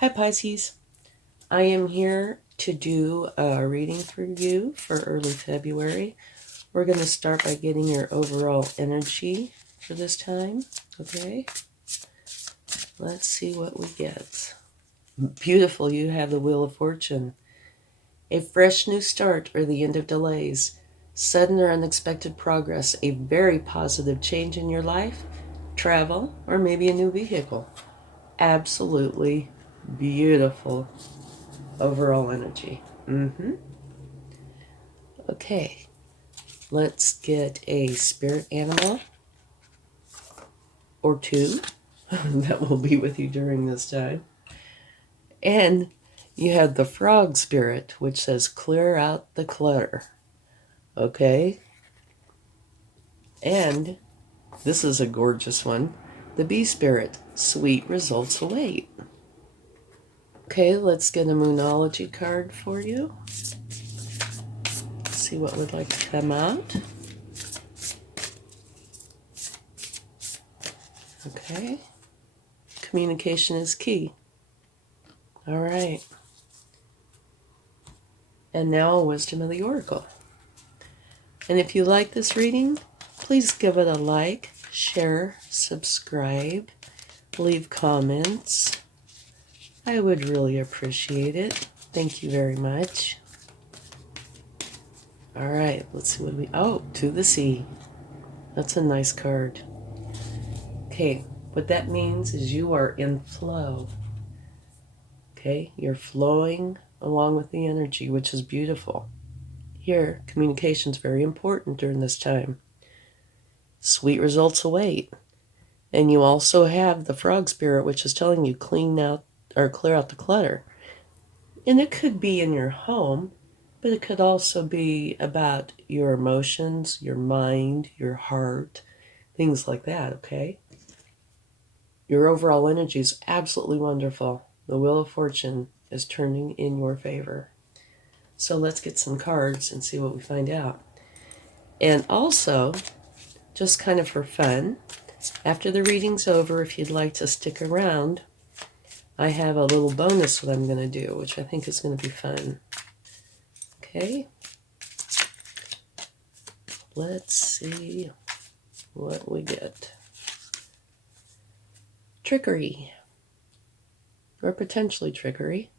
Hi Pisces, I am here to do a reading for you for early February. We're going to start by getting your overall energy for this time, okay? Let's see what we get. Beautiful, you have the Wheel of Fortune. A fresh new start or the end of delays, sudden or unexpected progress, a very positive change in your life, travel, or maybe a new vehicle. Absolutely beautiful overall energy. Okay, let's get a spirit animal or two that will be with you during this time. And you have the frog spirit, which says clear out the clutter. Okay? And this is a gorgeous one. The bee spirit, sweet results await. Okay, let's get a moonology card for you. See what would like to come out. Okay. Communication is key. All right. And now a wisdom of the oracle. And if you like this reading, please give it a like, share, subscribe, leave comments. I would really appreciate it. Thank you very much. All right, let's see what we... Oh, to the sea. That's a nice card. Okay, what that means is you are in flow. Okay, you're flowing along with the energy, which is beautiful. Here, communication is very important during this time. Sweet results await. And you also have the frog spirit, which is telling you clean out or clear out the clutter. And it could be in your home, but it could also be about your emotions, your mind, your heart, things like that, okay? Your overall energy is absolutely wonderful. The Wheel of Fortune is turning in your favor. So let's get some cards and see what we find out. And also, just kind of for fun, after the reading's over, if you'd like to stick around, I have a little bonus that I'm going to do, which I think is going to be fun. Okay. Let's see what we get. Trickery, or potentially trickery.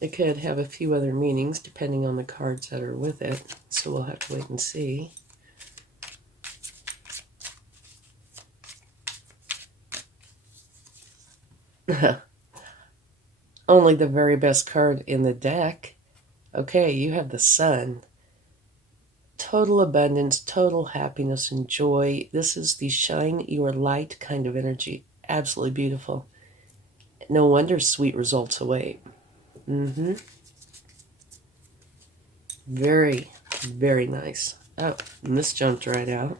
It could have a few other meanings depending on the cards that are with it, so we'll have to wait and see. Only the very best card in the deck. Okay, you have the Sun. Total abundance, total happiness and joy. This is the shine your light kind of energy. Absolutely beautiful. No wonder sweet results await. Very, very nice. Oh, and this jumped right out.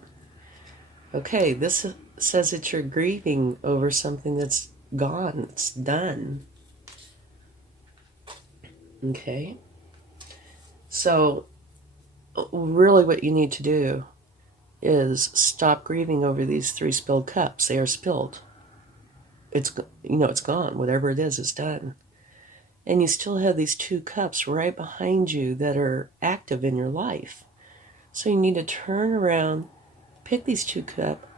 Okay, this says that you're grieving over something that's gone, it's done. Okay. So, really what you need to do is stop grieving over these 3 spilled cups. They are spilled. It's gone. Whatever it is, it's done. And you still have these 2 cups right behind you that are active in your life. So you need to turn around, pick these 2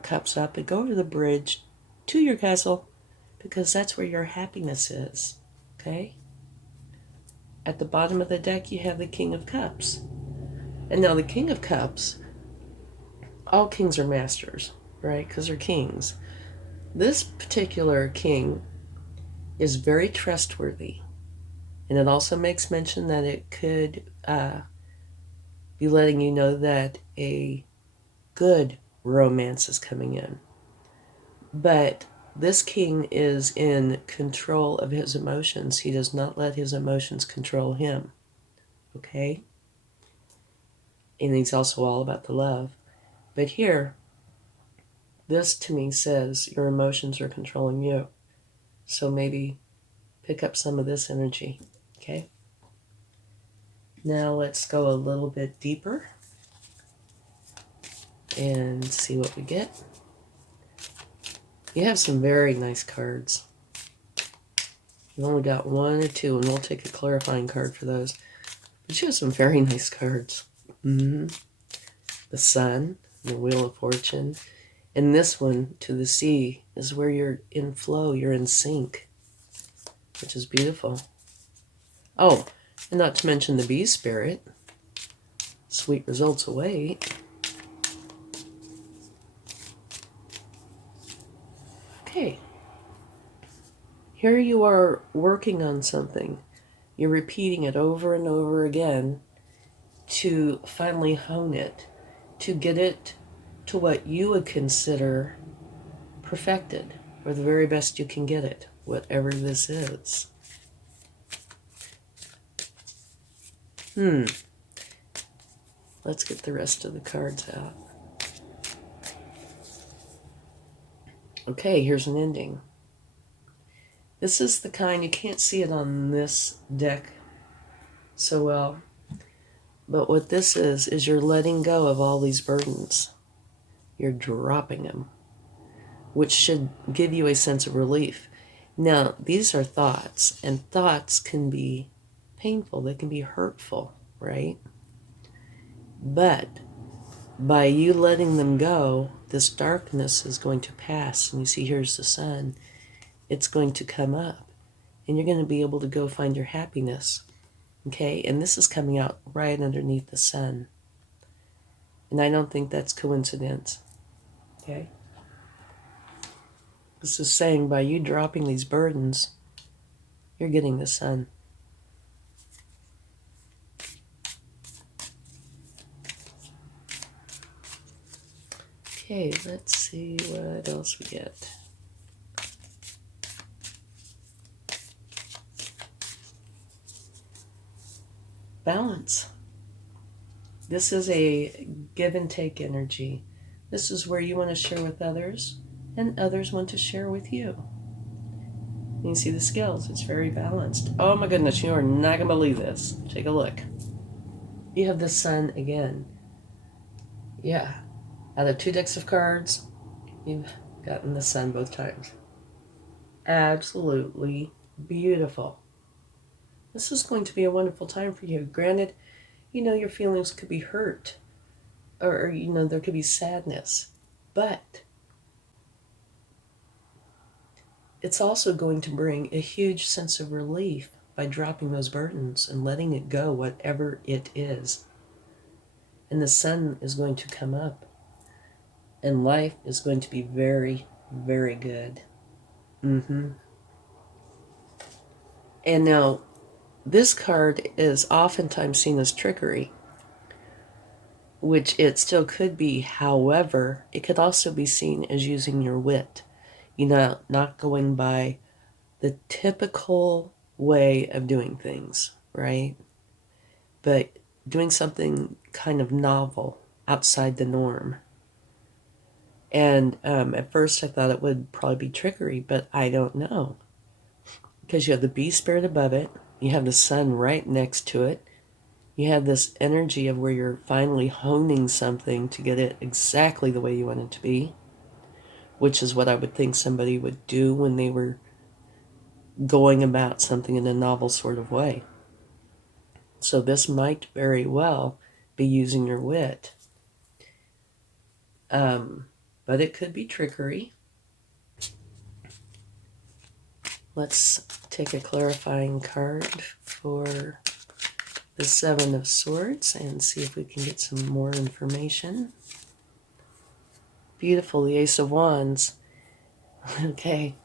cups up and go over the bridge to your castle, because that's where your happiness is. Okay? At the bottom of the deck, you have the King of Cups. And now the King of Cups, all kings are masters, right? Because they're kings. This particular king is very trustworthy. And it also makes mention that it could be letting you know that a good romance is coming in. But this king is in control of his emotions. He does not let his emotions control him. Okay? And he's also all about the love. But here, this to me says your emotions are controlling you. So maybe pick up some of this energy. Okay? Now let's go a little bit deeper and see what we get. You have some very nice cards. We've only got one or two, and we'll take a clarifying card for those. But you have some very nice cards. The Sun, the Wheel of Fortune. And this one, to the Sea, is where you're in flow, you're in sync, which is beautiful. Oh, and not to mention the Bee Spirit. Sweet results await. Okay. Here you are working on something. You're repeating it over and over again to finally hone it, to get it to what you would consider perfected, or the very best you can get it, whatever this is. Let's get the rest of the cards out. Okay, here's an ending. This is the kind, you can't see it on this deck so well, but what this is you're letting go of all these burdens. You're dropping them, which should give you a sense of relief. Now, these are thoughts, and thoughts can be painful, they can be hurtful, right? But by you letting them go, this darkness is going to pass. And you see, here's the sun. It's going to come up, and you're going to be able to go find your happiness. Okay? And this is coming out right underneath the sun. And I don't think that's coincidence. Okay? This is saying by you dropping these burdens, you're getting the sun. Okay, let's see what else we get. Balance. This is a give and take energy. This is where you want to share with others, and others want to share with you. You can see the scales. It's very balanced. Oh my goodness, you are not going to believe this. Take a look. You have the sun again. Yeah. Out of 2 decks of cards, you've gotten the sun both times. Absolutely beautiful. This is going to be a wonderful time for you. Granted, your feelings could be hurt, or there could be sadness, but it's also going to bring a huge sense of relief by dropping those burdens and letting it go, whatever it is. And the sun is going to come up, and life is going to be very, very good. And now, this card is oftentimes seen as trickery, which it still could be. However, it could also be seen as using your wit. Not going by the typical way of doing things, right? But doing something kind of novel, outside the norm. And at first I thought it would probably be trickery, but I don't know. Because you have the bee spirit above it, you have the sun right next to it, you have this energy of where you're finally honing something to get it exactly the way you want it to be, which is what I would think somebody would do when they were going about something in a novel sort of way. So this might very well be using your wit. But it could be trickery. Let's take a clarifying card for the Seven of Swords and see if we can get some more information. Beautiful, the Ace of Wands. Okay.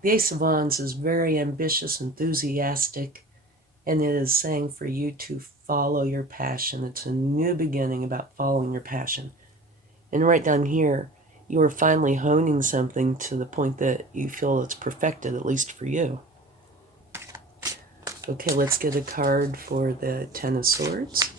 The Ace of Wands is very ambitious, enthusiastic, and it is saying for you to follow your passion. It's a new beginning about following your passion. And right down here, you are finally honing something to the point that you feel it's perfected, at least for you. Okay, let's get a card for the Ten of Swords.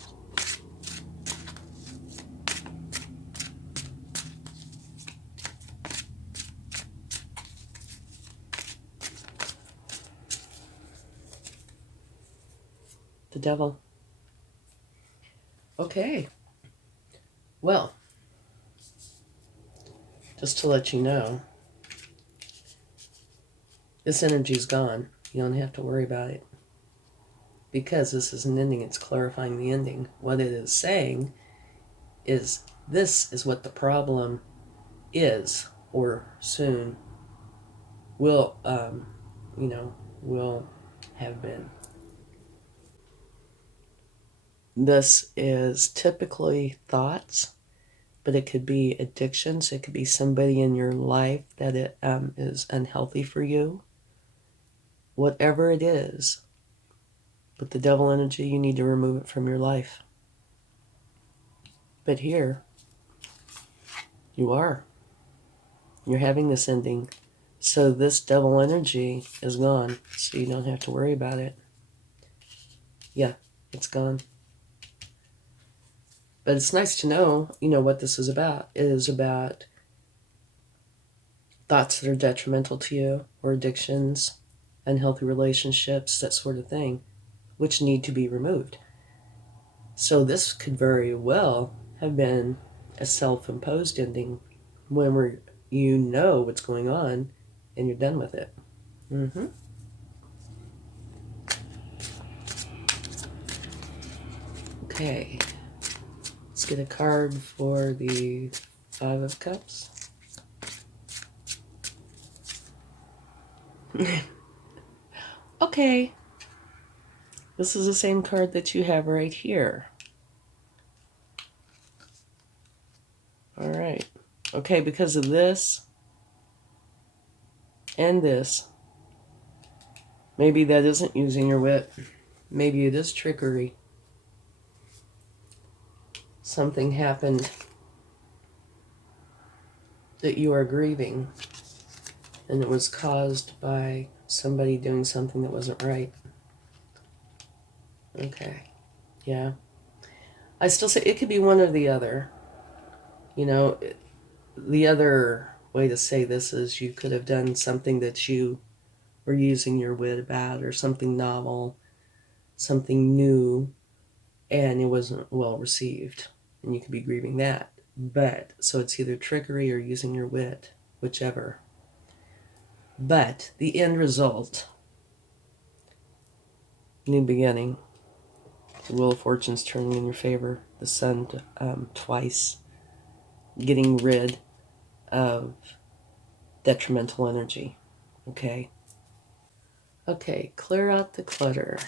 The Devil. Okay. Well, just to let you know, this energy's gone. You don't have to worry about it. Because this is an ending, it's clarifying the ending. What it is saying is this is what the problem is, or soon will, will have been. This is typically thoughts, but it could be addictions. It could be somebody in your life that is unhealthy for you. Whatever it is, with the devil energy, you need to remove it from your life. But here, you are. You're having this ending. So this devil energy is gone. So you don't have to worry about it. Yeah, it's gone. But it's nice to know, what this is about. It is about thoughts that are detrimental to you, or addictions, unhealthy relationships, that sort of thing, which need to be removed. So this could very well have been a self-imposed ending when you know what's going on and you're done with it. Okay. Let's get a card for the Five of Cups. Okay. This is the same card that you have right here. All right. Okay, because of this and this, maybe that isn't using your wit. Maybe it is trickery. Something happened that you are grieving, and it was caused by somebody doing something that wasn't right. Okay. Yeah. I still say it could be one or the other. The other way to say this is you could have done something that you were using your wit about, or something novel, something new, and it wasn't well received, and you could be grieving that. But so it's either trickery or using your wit, whichever. But the end result, new beginning. The Wheel of Fortune's turning in your favor. The Sun twice. Getting rid of detrimental energy. Okay. Okay, clear out the clutter.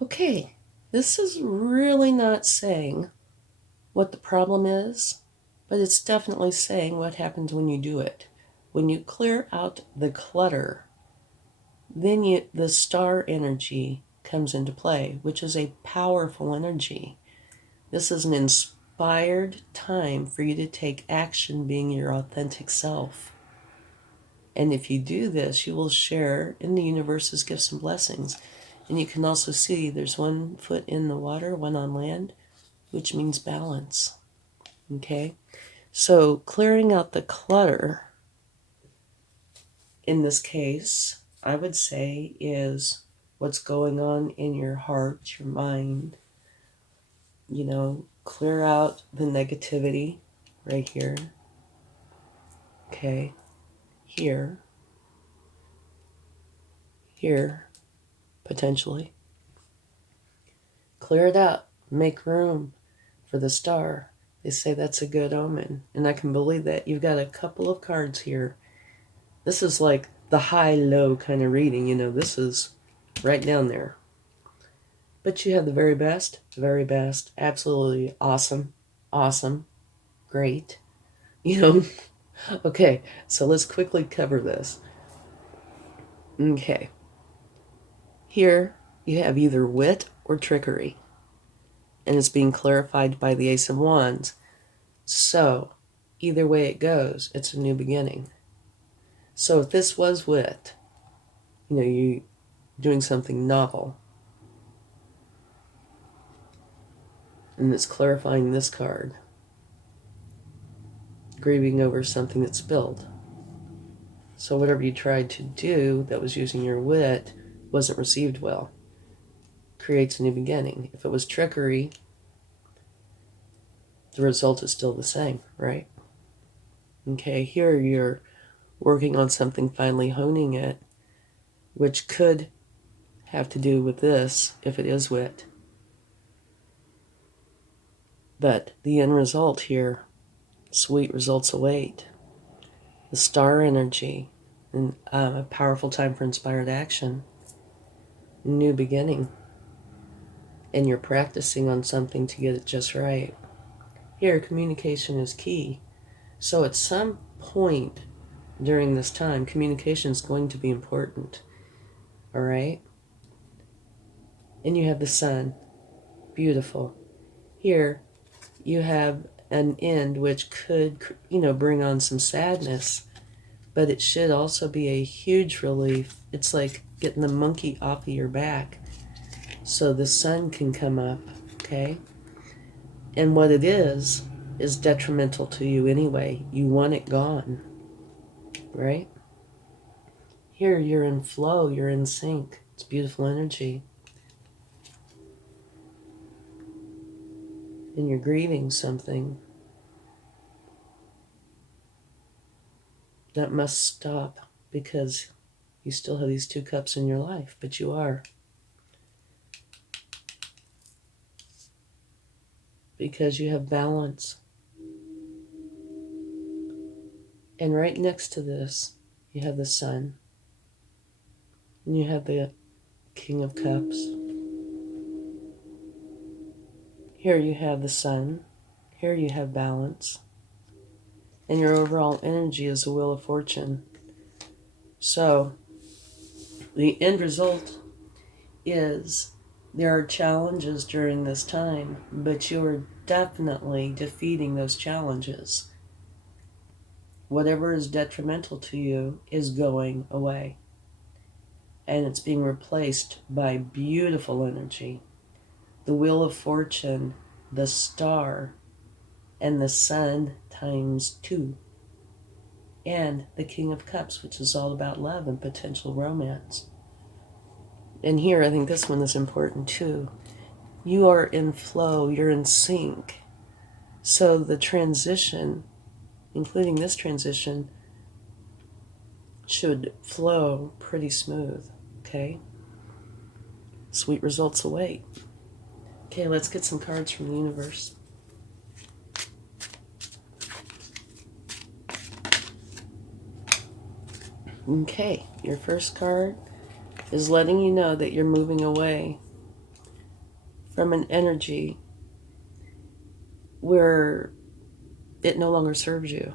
Okay, this is really not saying what the problem is, but it's definitely saying what happens when you do it. When you clear out the clutter, then the star energy comes into play, which is a powerful energy. This is an inspired time for you to take action being your authentic self. And if you do this, you will share in the universe's gifts and blessings. And you can also see there's one foot in the water, one on land, which means balance. Okay? So clearing out the clutter, in this case, I would say is what's going on in your heart, your mind. Clear out the negativity right here. Okay? Here, potentially. Clear it out. Make room for the star. They say that's a good omen. And I can believe that. You've got a couple of cards here. This is like the high-low kind of reading. This is right down there. But you have the very best, absolutely awesome, great. Okay, so let's quickly cover this. Okay. Here you have either wit or trickery, and it's being clarified by the Ace of Wands. So, either way it goes, it's a new beginning. So if this was wit, you doing something novel, and it's clarifying this card, grieving over something that's spilled. So whatever you tried to do that was using your wit wasn't received well. Creates a new beginning. If it was trickery, the result is still the same, right? Okay, here you're working on something, finally honing it, which could have to do with this if it is wit. But the end result here, sweet results await. The star energy, and a powerful time for inspired action, new beginning, and you're practicing on something to get it just right. Here, communication is key. So at some point during this time, communication is going to be important, all right? And you have the sun, beautiful. Here, you have an end which could, bring on some sadness, but it should also be a huge relief. It's like getting the monkey off of your back so the sun can come up, okay? And what it is detrimental to you anyway. You want it gone, right? Here, you're in flow, you're in sync. It's beautiful energy. And you're grieving something that must stop because you still have these 2 cups in your life, but you are. Because you have balance. And right next to this, you have the sun. And you have the King of Cups. Here you have the sun. Here you have balance. And your overall energy is a Wheel of Fortune. So, the end result is there are challenges during this time, but you are definitely defeating those challenges. Whatever is detrimental to you is going away. And it's being replaced by beautiful energy. The Wheel of Fortune, the star, and the sun times 2. And the King of Cups, which is all about love and potential romance. And here, I think this one is important too. You are in flow, you're in sync. So the transition, including this transition, should flow pretty smooth, okay? Sweet results await. Okay, let's get some cards from the universe. Okay, your first card is letting you know that you're moving away from an energy where it no longer serves you.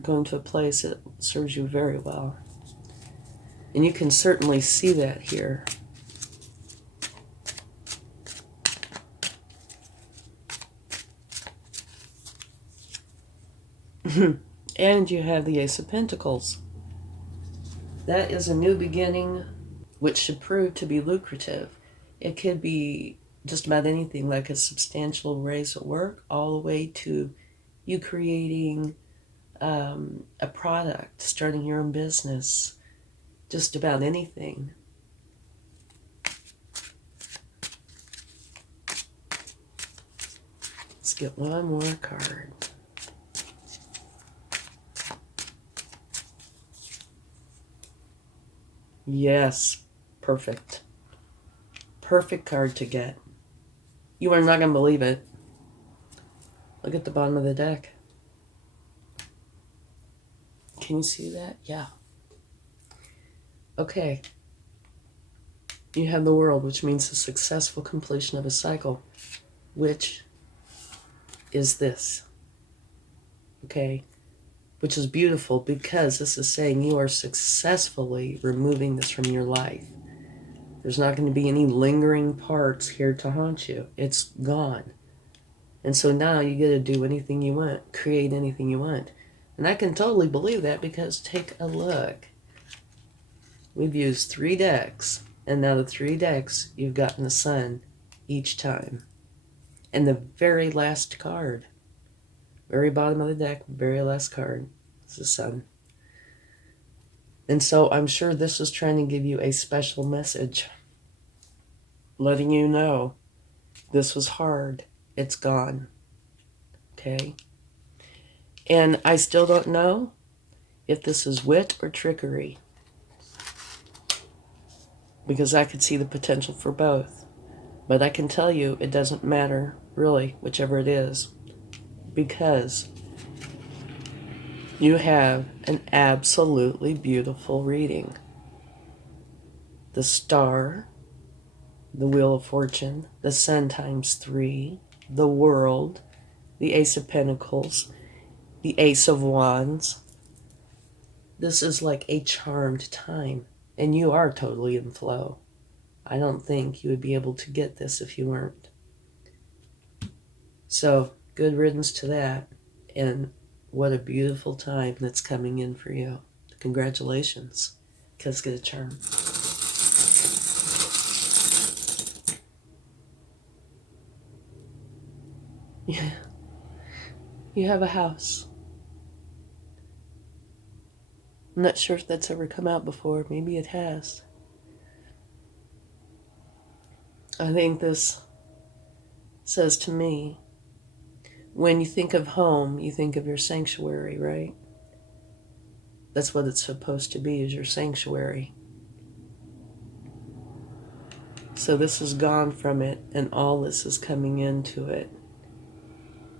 Going to a place that serves you very well. And you can certainly see that here. And you have the Ace of Pentacles. That is a new beginning, which should prove to be lucrative. It could be just about anything, like a substantial raise at work, all the way to you creating a product, starting your own business, just about anything. Let's get one more card. Yes, perfect. Perfect card to get. You are not going to believe it. Look at the bottom of the deck. Can you see that? Yeah. Okay. You have the World, which means the successful completion of a cycle, which is this. Okay. Which is beautiful because this is saying you are successfully removing this from your life. There's not going to be any lingering parts here to haunt you. It's gone. And so now you get to do anything you want, create anything you want. And I can totally believe that because take a look. We've used 3 decks, and now the 3 decks, you've gotten the sun each time. And the very last card, very bottom of the deck, very last card, is the sun. And so I'm sure this is trying to give you a special message, letting you know this was hard. It's gone. Okay? And I still don't know if this is wit or trickery, because I could see the potential for both. But I can tell you it doesn't matter, really, whichever it is, because you have an absolutely beautiful reading. The Star, the Wheel of Fortune, the Sun times 3, the World, the Ace of Pentacles, the Ace of Wands. This is like a charmed time, and you are totally in flow. I don't think you would be able to get this if you weren't. So, good riddance to that, and what a beautiful time that's coming in for you. Congratulations. Let's get a charm. Yeah. You have a house. I'm not sure if that's ever come out before. Maybe it has. I think this says to me, when you think of home, you think of your sanctuary, right? That's what it's supposed to be, is your sanctuary. So this is gone from it, and all this is coming into it.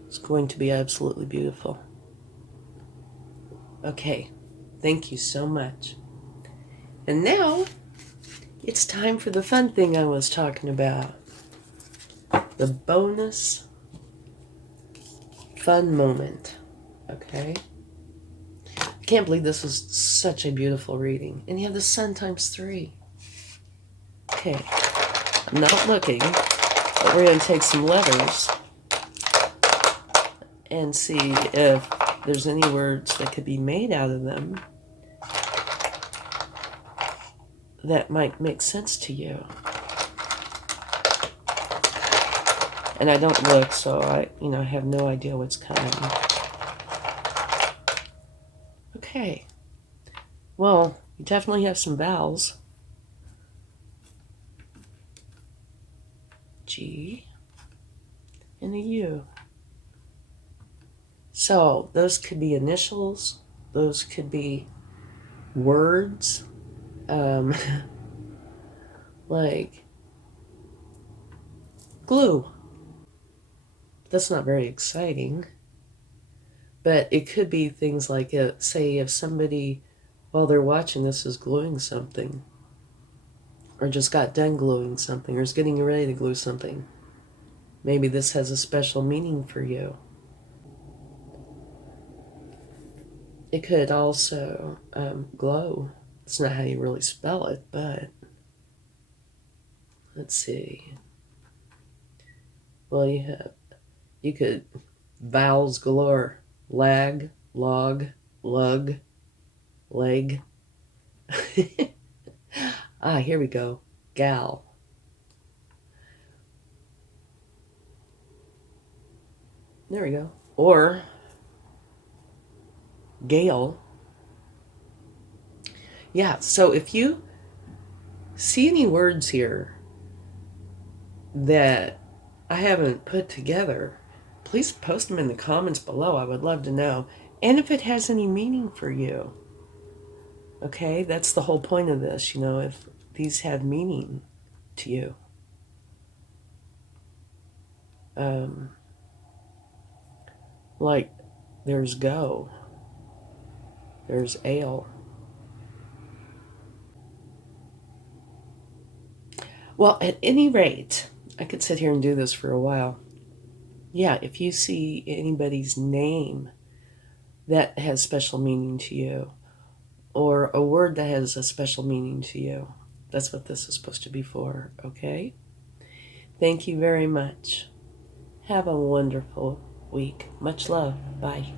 It's going to be absolutely beautiful. Okay, thank you so much. And now, it's time for the fun thing I was talking about. The bonus fun moment. Okay? I can't believe this was such a beautiful reading. And you have the Sun times 3. Okay. I'm not looking, but we're going to take some letters and see if there's any words that could be made out of them that might make sense to you. And I don't look, so I have no idea what's coming. Okay. Well, you definitely have some vowels. G and a U. So those could be initials. Those could be words. Like glue. That's not very exciting. But it could be things like, say, if somebody, while they're watching this, is gluing something, or just got done gluing something, or is getting ready to glue something. Maybe this has a special meaning for you. It could also glow. It's not how you really spell it, but let's see. Well, you could vowels galore. Lag, log, lug, leg. Here we go. Gal. There we go. Or Gale. Yeah, so if you see any words here that I haven't put together, please post them in the comments below. I would love to know. And if it has any meaning for you. Okay, that's the whole point of this, if these have meaning to you. Like, there's go. There's ale. Well, at any rate, I could sit here and do this for a while. Yeah, if you see anybody's name that has special meaning to you, or a word that has a special meaning to you, that's what this is supposed to be for, okay? Thank you very much. Have a wonderful week. Much love. Bye.